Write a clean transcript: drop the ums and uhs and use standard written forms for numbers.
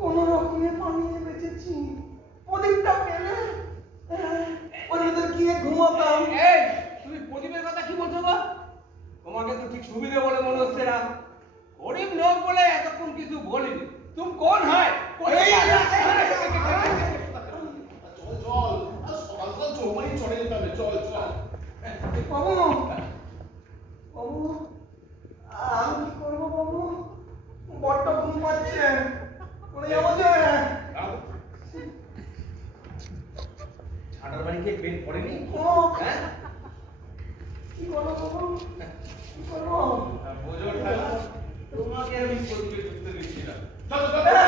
কোনো রকমে পানিয়ে বেঁচেছি। প্রদীপটা পেলে ওর ভিতর গিয়ে ঘুমাতাম। এই তুমি প্রদীপের কথা কি বলছো গো? তোমাকে তো ঠিক সুবিধে বলে মনে হচ্ছে না। গরিব লোক বলে এতক্ষণ কিছু বলিনি। তুমি কোন হয়? বাবু, বাবু, আমি কি করবো বাবু? বড্ড ঘুম পাচ্ছে। পড়ে যাবো যে। ছাটার বাড়ি খেয়ে পেট পড়েনি? হ্যাঁ? কি করবো বাবু? কি করবো? বোঝো ঠাকুর, তোমাকে আমি প্রদীপে ঢুকতে দিচ্ছি না। চলো চলো।